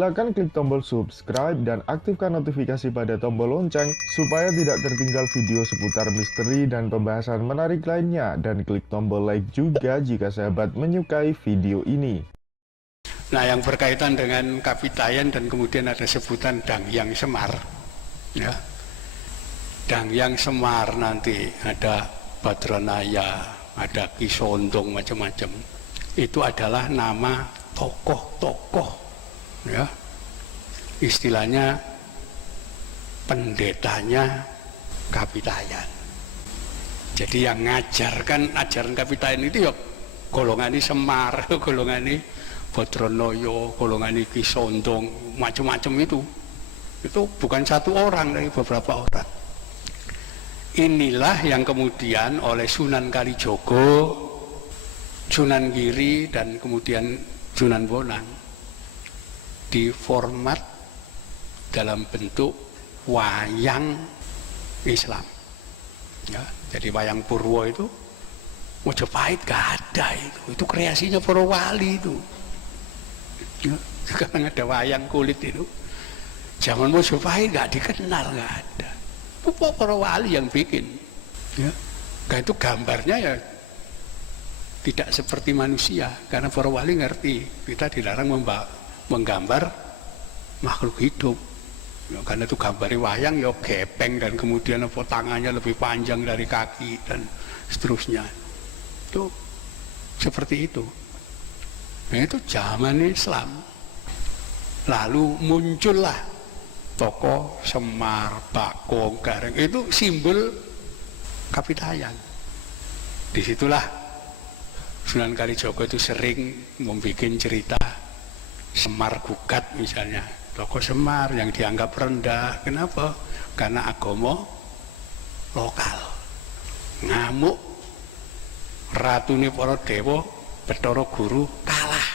Silakan klik tombol subscribe dan aktifkan notifikasi pada tombol lonceng supaya tidak tertinggal video seputar misteri dan pembahasan menarik lainnya, dan klik tombol like juga jika sahabat menyukai video ini. Nah, yang berkaitan dengan Kapitayan dan kemudian ada sebutan Dangyang Semar, ya. Dangyang Semar nanti ada Badranaya, ada Ki Sondong, macam-macam. Itu adalah nama tokoh-tokoh, ya. Istilahnya pendetanya Kapitayan. Jadi yang ngajarkan ajaran Kapitayan itu ya golongan ini Semar, golongan ini Badranaya, golongan ini Ki Sondong, macam-macam itu. Itu bukan satu orang, dari beberapa orang. Inilah yang kemudian oleh Sunan Kalijogo, Sunan Giri, dan kemudian Sunan Bonang diformat dalam bentuk wayang Islam, ya. Jadi wayang Purwo itu Mojopahit gak ada, itu kreasinya para wali itu, ya. Sekarang ada wayang kulit itu, zaman Mojopahit gak dikenal, gak ada. Itu para wali yang bikin, ya. Nah, itu gambarnya ya tidak seperti manusia, karena para wali ngerti kita dilarang menggambar makhluk hidup, ya, karena itu gambarnya wayang ya gepeng, dan kemudian apa tangannya lebih panjang dari kaki dan seterusnya. Itu seperti itu. Nah, itu zaman Islam. Lalu muncullah tokoh Semar, Bakong, Gareng, itu simbol Kapitayan. Disitulah Sunan Kalijogo itu sering membuat cerita Semar gugat misalnya. Tokoh Semar yang dianggap rendah, kenapa? Karena agama lokal. Ngamuk, ratune para dewa, Bathara Guru kalah.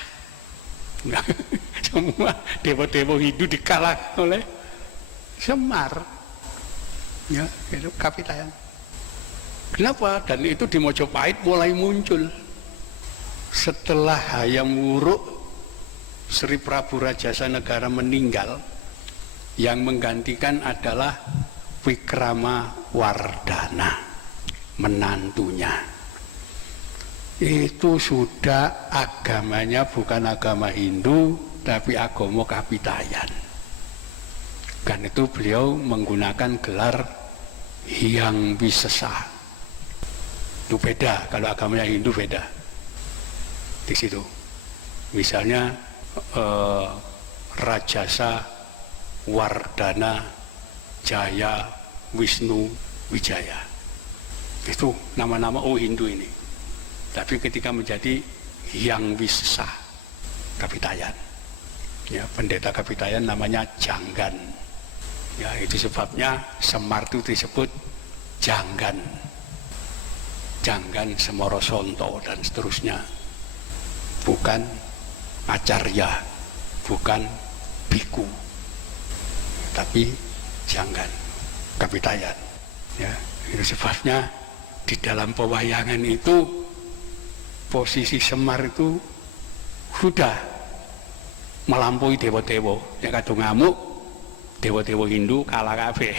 Semua dewa-dewa Hindu dikalah oleh Semar, ya, itu Kapitayan. Kenapa? Dan itu di Mojopahit mulai muncul setelah Hayam Wuruk Sri Prabu Rajasa Negara meninggal. Yang menggantikan adalah Wikrama Wardana, menantunya. Itu sudah agamanya bukan agama Hindu, tapi agama Kapitayan. Kan itu beliau menggunakan gelar Hyang Wisesa. Itu beda, kalau agamanya Hindu beda. Di situ, misalnya Rajasa, Wardana, Jaya, Wisnu, Wijaya. Itu nama-nama Hindu ini. Tapi ketika menjadi Hyang Wisesa Kapitayan, ya, pendeta Kapitayan namanya Janggan. Ya, itu sebabnya Semar itu disebut Janggan, Janggan Semorosonto dan seterusnya. Bukan Acarya, bukan Biku, tapi Janggan Kapitayan. Ya, itu sebabnya di dalam pewayangan itu posisi Semar itu sudah melampaui dewa-dewa. Ya, kadung ngamuk, dewa-dewa Hindu kalah kabeh.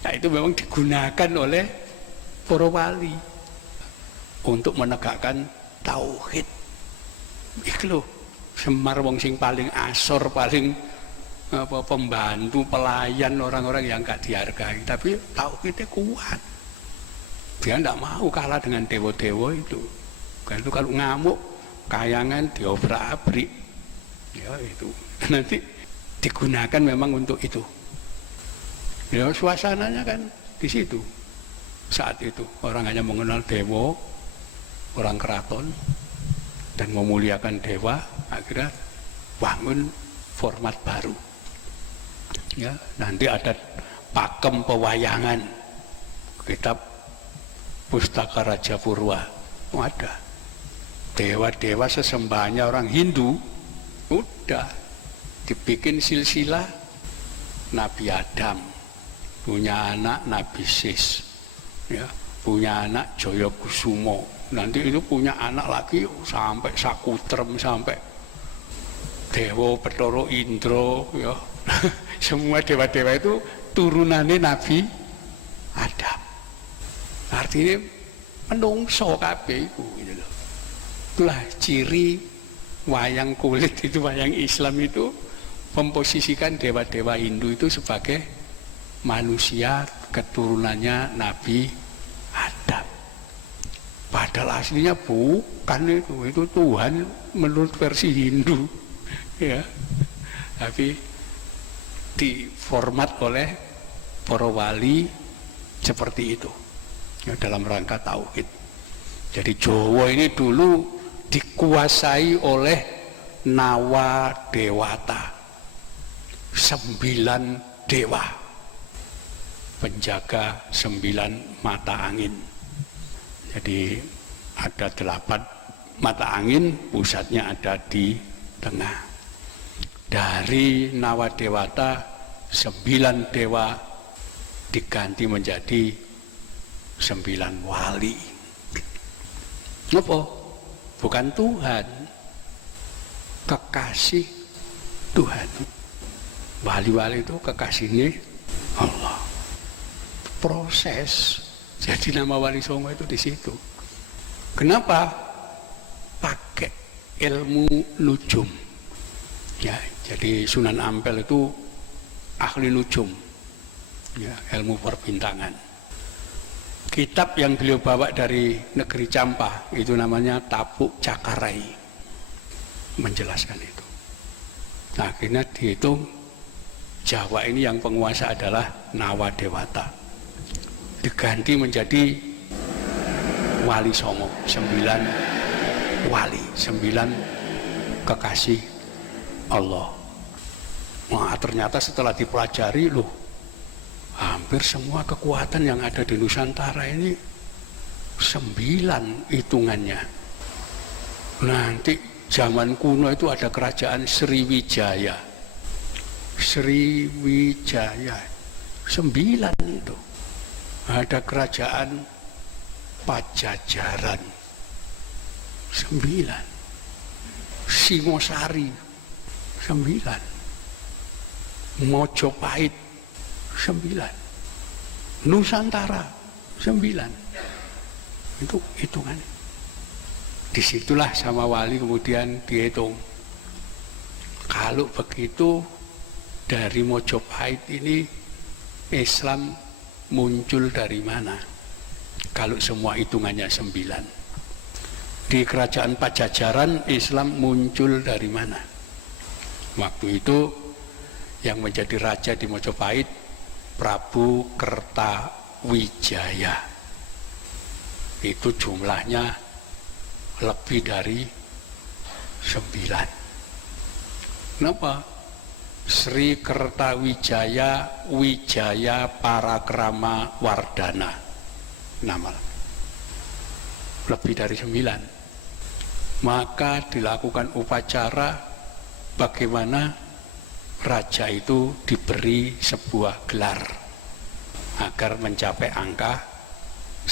Nah, itu memang digunakan oleh para wali untuk menegakkan tauhid. Iku lho, Semar wong sing paling asor, paling pembantu, pelayan orang-orang yang gak dihargai, tapi tauhidnya kuat. Dia tidak mau kalah dengan dewa-dewa itu. Kan itu kalau ngamuk, kayangan diobrak-abrik. Ya itu. Nanti digunakan memang untuk itu. Ya, suasananya kan di situ. Saat itu orang hanya mengenal dewa, orang keraton, dan memuliakan dewa. Akhirnya bangun format baru. Ya, nanti ada pakem pewayangan, kitab Pustaka Raja Purwa. Ada dewa-dewa sesembahannya orang Hindu, udah dibikin silsilah. Nabi Adam punya anak Nabi Sis, ya, punya anak Joyokusumo, nanti itu punya anak lagi sampai Sakutrem, sampai Dewa Bathara Indra ya. Semua dewa-dewa itu turunannya Nabi Adam. Artinya menungso kabeh iku gitu loh. Itulah ciri wayang kulit itu, wayang Islam itu memposisikan dewa-dewa Hindu itu sebagai manusia keturunannya Nabi Adam. Padahal aslinya bukan itu Tuhan menurut versi Hindu, ya. Tapi diformat oleh para wali seperti itu, ya, dalam rangka tauhid. Jadi Jawa ini dulu dikuasai oleh Nawa Dewata, 9 dewa, penjaga 9 mata angin. Jadi ada 8 mata angin, pusatnya ada di tengah. Dari Nawa Dewata 9 dewa diganti menjadi 9 wali. Apa? Bukan Tuhan, kekasih Tuhan. Wali-wali itu kekasihnya Allah. Proses. Jadi nama Wali Songo itu di situ. Kenapa? Pakai ilmu nujum. Ya, jadi Sunan Ampel itu ahli nujum. Ya, ilmu perbintangan. Kitab yang beliau bawa dari negeri Campa itu namanya Tapuk Cakarai, menjelaskan itu. Nah, akhirnya dihitung Jawa ini yang penguasa adalah Nawa Dewata, diganti menjadi Wali Songo, 9 wali, 9 kekasih Allah. Nah, ternyata setelah dipelajari, loh, hampir semua kekuatan yang ada di Nusantara ini 9 hitungannya. Nanti zaman kuno itu ada kerajaan Sriwijaya. Sriwijaya 9 itu. Ada kerajaan Pajajaran 9. Singosari 9. Mojopahit 9. Nusantara 9. Itu hitungannya. Disitulah sama wali kemudian dihitung. Kalau begitu dari Mojopahit ini Islam muncul dari mana? Kalau semua hitungannya 9. Di kerajaan Pajajaran Islam muncul dari mana? Waktu itu yang menjadi raja di Mojopahit Prabu Kertawijaya. Itu jumlahnya lebih dari 9. Kenapa? Sri Kertawijaya Wijaya Parakrama Wardana, nama lebih dari 9. Maka dilakukan upacara bagaimana raja itu diberi sebuah gelar agar mencapai angka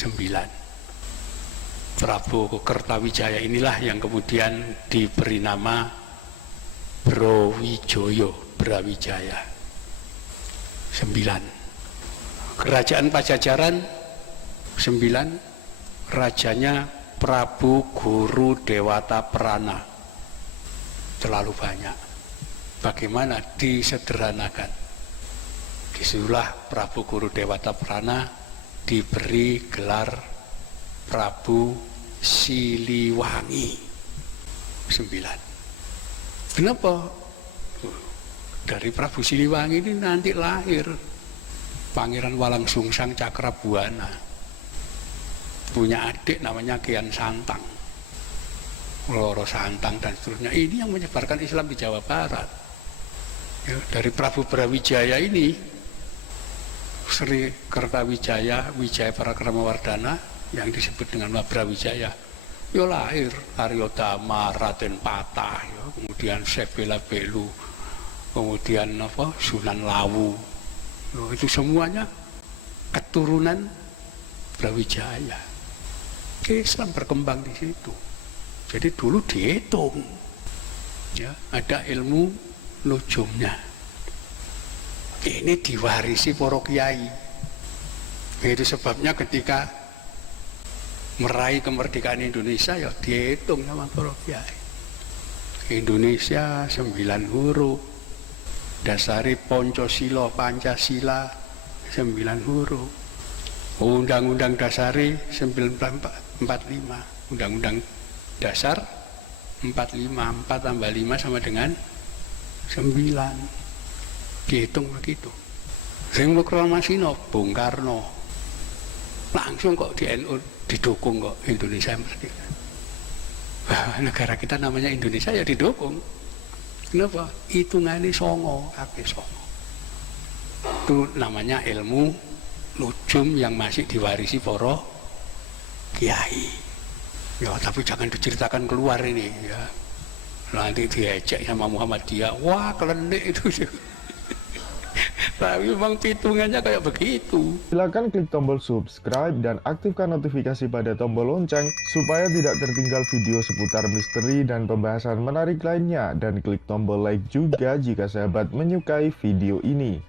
9. Prabu Kertawijaya inilah yang kemudian diberi nama Brawijaya. 9. Kerajaan Pajajaran 9. Rajanya Prabu Guru Dewata Prana. Terlalu banyak. Bagaimana disederhanakan? Disitulah Prabu Guru Dewata Prana diberi gelar Prabu Siliwangi 9. Kenapa? Dari Prabu Siliwangi ini nanti lahir Pangeran Walangsungsang Cakrabuana, punya adik namanya Kian Santang, Loro Santang dan seterusnya. Ini yang menyebarkan Islam di Jawa Barat. Ya, dari Prabu Brawijaya ini, Sri Kertawijaya Wijaya Parakrama Wardana yang disebut dengan Brawijaya, ya lahir Aryodama, Raden Patah, ya, kemudian Sebela Belu, kemudian Sunan Lawu, ya, itu semuanya keturunan Brawijaya. Islam berkembang di situ. Jadi dulu dihitung Ya, ada ilmu nujumnya. Ini diwarisi para kiai. Itu sebabnya ketika meraih kemerdekaan Indonesia ya dihitung sama para kiai. Indonesia 9 huruf, dasari Pancasila 9 huruf, Undang-Undang Dasari 1945, Undang-Undang Dasar 45, 4 tambah 5 sama dengan 9. Dihitung begitu. Sing proklamasinya Bung Karno, langsung kok di NU didukung kok Indonesia merdeka. Negara kita namanya Indonesia ya didukung. Kenapa? Hitungannya songo, akeh songo. Itu namanya ilmu nujum yang masih diwarisi para kiai. Ya tapi jangan diceritakan keluar ini ya. Nanti diejek sama Muhammadiyah. Wah kelenik itu. Tapi memang hitungannya kayak begitu. Silakan klik tombol subscribe dan aktifkan notifikasi pada tombol lonceng supaya tidak tertinggal video seputar misteri dan pembahasan menarik lainnya, dan klik tombol like juga jika sahabat menyukai video ini.